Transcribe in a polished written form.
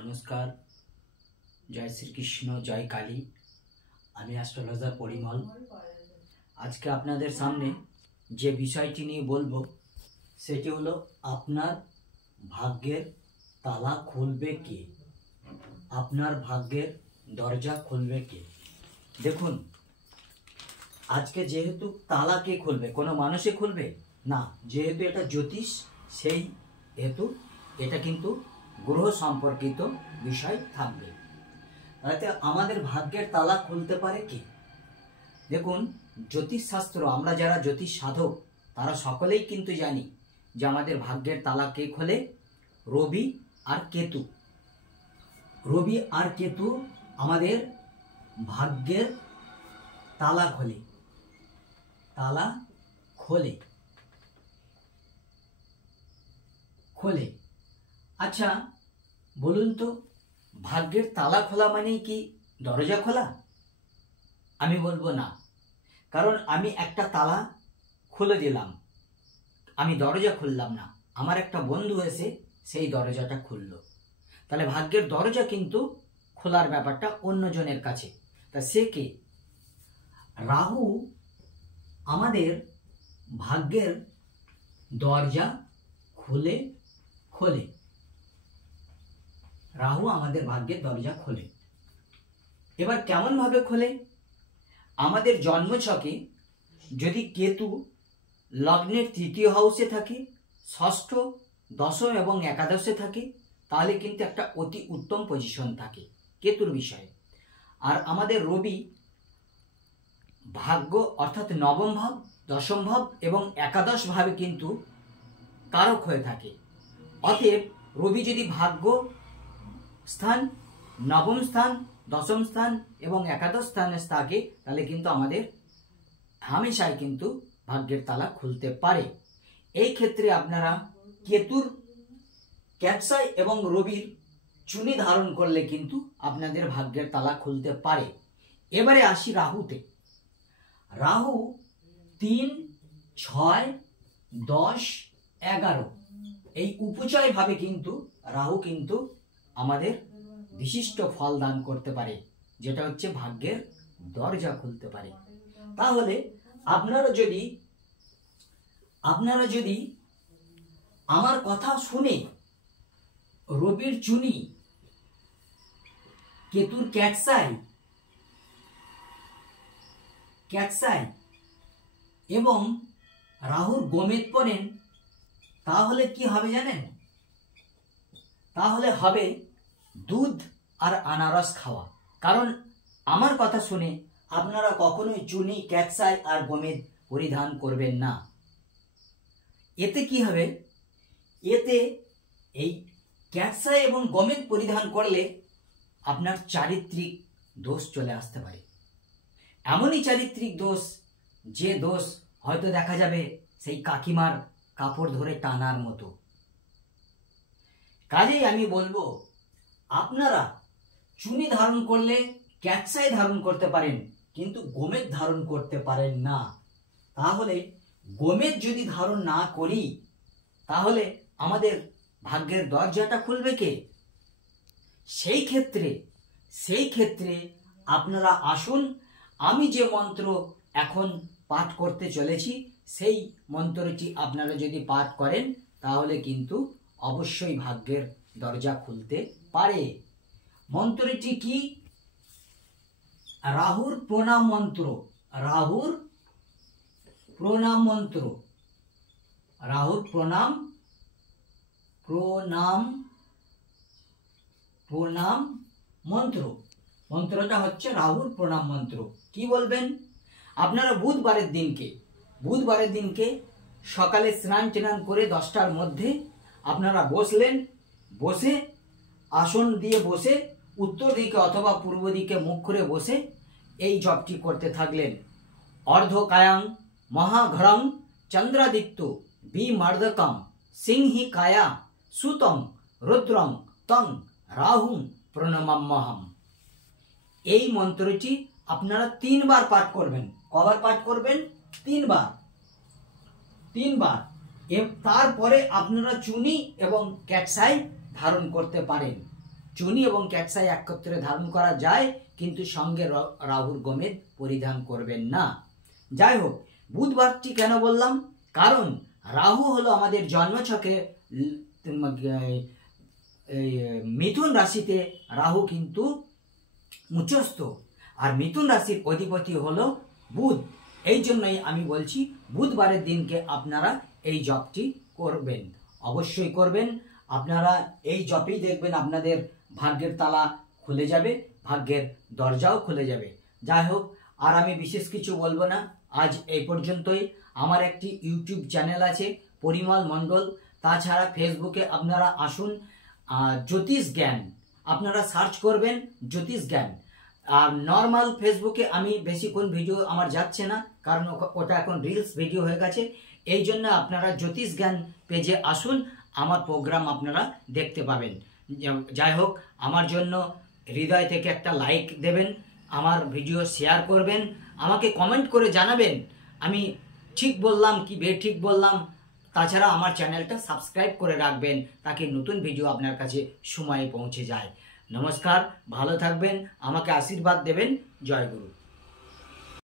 নমস্কার, জয় শ্রীকৃষ্ণ, জয় কালী। আমি অ্যাস্ট্রোলজার পরিমল। আজকে আপনাদের সামনে যে বিষয়টি নিয়ে বলবো সেটি হলো আপনার ভাগ্যের তালা খুলবে কে, আপনার ভাগ্যের দরজা খুলবে কে। দেখুন, আজকে যেহেতু তালা কে খুলবে, কোনো মানুষে খুলবে না, যেহেতু এটা জ্যোতিষ, সেই হেতু এটা কিন্তু গ্রহ সম্পর্কিত বিষয় থাকবে। তাতে আমাদের ভাগ্যের তালা খুলতে পারে কি? দেখুন, জ্যোতিষ শাস্ত্র, আমরা যারা জ্যোতিষ সাধক তারা সকলেই কিন্তু জানি যে আমাদের ভাগ্যের তালা কে খোলে? রবি আর কেতু। রবি আর কেতু আমাদের ভাগ্যের তালা খোলে, তালা খোলে খোলে। আচ্ছা বলুন তো, ভাগ্যের তালা খোলা মানে কি দরজা খোলা? আমি বলবো না, কারণ আমি একটা তালা খুলে দিলাম, আমি দরজা খুললাম না, আমার একটা বন্ধু এসে সেই দরজাটা খুললো। তাহলে ভাগ্যের দরজা কিন্তু খোলার ব্যাপারটা অন্যজনের কাছে। তা সে কে? রাহু আমাদের ভাগ্যের দরজা খোলে। রাহু আমাদের ভাগ্যের দরজা খোলে। এবার কেমন ভাবে খোলে? আমাদের জন্মছকে যদি কেতু লগ্নের তৃতীয় হাউসে থাকে, ষষ্ঠ, দশম এবং একাদশে থাকে, তাহলে কিন্তু একটা অতি উত্তম পজিশন থাকে কেতুর বিষয়ে। আর আমাদের রবি ভাগ্য অর্থাৎ নবম ভাব, দশম ভাব এবং একাদশ ভাবে কিন্তু কারক হয়ে থাকে। অতএব রবি যদি ভাগ্য স্থান, নবম স্থান, দশম স্থান এবং একাদশ স্থানে থাকে, তাহলে কিন্তু আমাদের হামেশাই কিন্তু ভাগ্যের তালা খুলতে পারে। এই ক্ষেত্রে আপনারা কেতুর ক্যাটসাই এবং রবির চুনি ধারণ করলে কিন্তু আপনাদের ভাগ্যের তালা খুলতে পারে। এবারে আসি রাহুতে। রাহু 3, 6, 10, 11 এই উপচয় ভাবে কিন্তু রাহু কিন্তু আমাদের বিশিষ্ট ফল দান করতে পারে, যেটা হচ্ছে ভাগ্যের দরজা খুলতে পারে। তাহলে আপনারা যদি আমার কথা শুনে রবির চুনি, কেতুর ক্যাটসাই এবং রাহুর গোমেদ পড়েন, তাহলে কি হবে জানেন? তাহলে হবে দুধ আর আনারস খাওয়া। কারণ আমার কথা শুনে আপনারা কখনোই চুনি, ক্যাটসাই আর গোমেদ পরিধান করবেন না। এতে কি হবে? এতে এই ক্যাটসাই এবং গোমেদ পরিধান করলে আপনার চারিত্রিক দোষ চলে আসতে পারে। এমনই চারিত্রিক দোষ, যে দোষ হয়তো দেখা যাবে সেই কাকিমার কাপড় ধরে টানার মতো। কাজেই আমি বলবো, আপনারা চুনি ধারণ করলে ক্যাটসাই ধারণ করতে পারেন, কিন্তু গোমেদ ধারণ করতে পারেন না। তাহলে গোমেদ যদি ধারণ না করি, তাহলে আমাদের ভাগ্যের দরজাটা খুলবে কে? সেই ক্ষেত্রে আপনারা আসুন, আমি যে মন্ত্র এখন পাঠ করতে চলেছি সেই মন্ত্রটি আপনারা যদি পাঠ করেন, তাহলে কিন্তু অবশ্যই ভাগ্যের দরজা খুলতে পারে। মন্ত্রটি কি? রাহুর প্রণাম মন্ত্র। রাহুর প্রণাম মন্ত্র। রাহুর প্রণাম মন্ত্র। মন্ত্রটা হচ্ছে রাহুর প্রণাম মন্ত্র। কি বলবেন? আপনারা বুধবারের দিনকে সকালে স্নান করে 10টার মধ্যে আপনারা বসলেন, বসে আসন দিয়ে বসে উত্তর দিকে অথবা পূর্ব দিকে মুখ করে বসে এই জপটি করতে থাকলেন। অর্ধকায়াং মহাঘরং চন্দ্রাদিত্য বিমর্দকম সিংহি কায়া সুতং রুদ্রং তং রাহুং প্রণমাম্যহম। এই মন্ত্রটি আপনারা 3 বার পাঠ করবেন। কবার পাঠ করবেন? 3 বার। তারপরে আপনারা চুনি এবং ক্যাটসাই ধারণ করতে পারেন। চুনি এবং ক্যাটসাই একত্রে ধারণ করা যায়, কিন্তু সঙ্গে রাহুর গোমেদ পরিধান করবেন না। যাই হোক, বুধবারটি কেন বললাম? কারণ রাহু হলো আমাদের জন্মছকে মিথুন রাশিতে রাহু কিন্তু উচ্চস্থ, আর মিথুন রাশির অধিপতি হলো বুধ। এই জন্যই আমি বলছি বুধবারের দিনকে আপনারা এই জপটি করবেন, অবশ্যই করবেন। আপনারা এই জপেই দেখবেন আপনাদের ভাগ্যের তালা খুলে যাবে, ভাগ্যের দরজাও খুলে যাবে। যাই হোক, আর আমি বিশেষ কিছু বলবো না, আজ এই পর্যন্তই। আমার একটি ইউটিউব চ্যানেল আছে পরিমল মণ্ডল, তাছাড়া ফেসবুকে আপনারা আসুন, জ্যোতিষ জ্ঞান আপনারা সার্চ করবেন, জ্যোতিষ জ্ঞান। আর নর্মাল ফেসবুকে আমি বেশিক্ষণ ভিডিও আমার যাচ্ছে না, কারণ ওটা এখন রিলস ভিডিও হয়ে গেছে। এই জন্য আপনারা জ্যোতিষ জ্ঞান পেজে আসুন, আমার প্রোগ্রাম আপনারা দেখতে পাবেন। যাই হোক, আমার জন্য হৃদয় থেকে একটা লাইক দেবেন, আমার ভিডিও শেয়ার করবেন, আমাকে কমেন্ট করে জানাবেন আমি ঠিক বললাম কি বেঠিক বললাম। তাছাড়া আমার চ্যানেলটা সাবস্ক্রাইব করে রাখবেন, তাকে নতুন ভিডিও আপনার কাছে সময়ে পৌঁছে যায়। নমস্কার, ভালো থাকবেন, আমাকে আশীর্বাদ দেবেন। জয় গুরু।